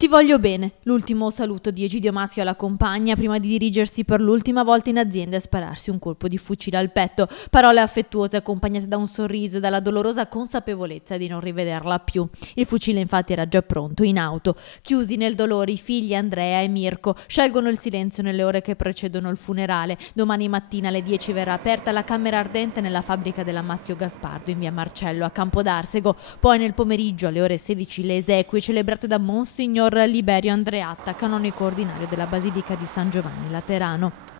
Ti voglio bene, l'ultimo saluto di Egidio Maschio alla compagna prima di dirigersi per l'ultima volta in azienda e spararsi un colpo di fucile al petto. Parole affettuose accompagnate da un sorriso e dalla dolorosa consapevolezza di non rivederla più. Il fucile infatti era già pronto, in auto. Chiusi nel dolore, i figli Andrea e Mirko scelgono il silenzio nelle ore che precedono il funerale. Domani mattina alle 10 verrà aperta la camera ardente nella fabbrica della Maschio Gaspardo in via Marcello a Campodarsego. Poi nel pomeriggio alle ore 16 le esequie celebrate da Monsignor Liberio Andreatta, canonico ordinario della Basilica di San Giovanni Laterano.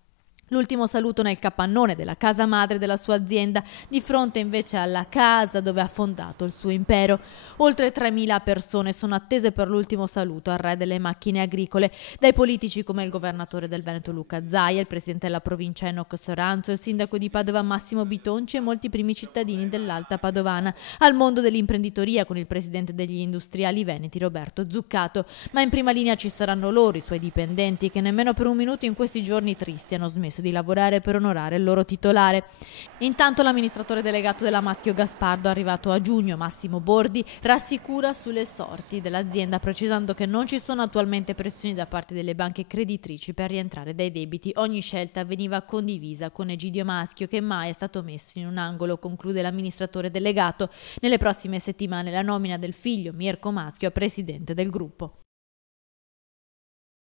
L'ultimo saluto nel capannone della casa madre della sua azienda, di fronte invece alla casa dove ha fondato il suo impero. Oltre 3.000 persone sono attese per l'ultimo saluto al re delle macchine agricole, dai politici come il governatore del Veneto Luca Zaia, il presidente della provincia Enoch Soranzo, il sindaco di Padova Massimo Bitonci e molti primi cittadini dell'Alta Padovana, al mondo dell'imprenditoria con il presidente degli industriali veneti Roberto Zuccato. Ma in prima linea ci saranno loro, i suoi dipendenti, che nemmeno per un minuto in questi giorni tristi hanno smesso di lavorare per onorare il loro titolare. Intanto l'amministratore delegato della Maschio Gaspardo, arrivato a giugno, Massimo Bordi, rassicura sulle sorti dell'azienda, precisando che non ci sono attualmente pressioni da parte delle banche creditrici per rientrare dai debiti. Ogni scelta veniva condivisa con Egidio Maschio, che mai è stato messo in un angolo, conclude l'amministratore delegato. Nelle prossime settimane la nomina del figlio Mirko Maschio a presidente del gruppo.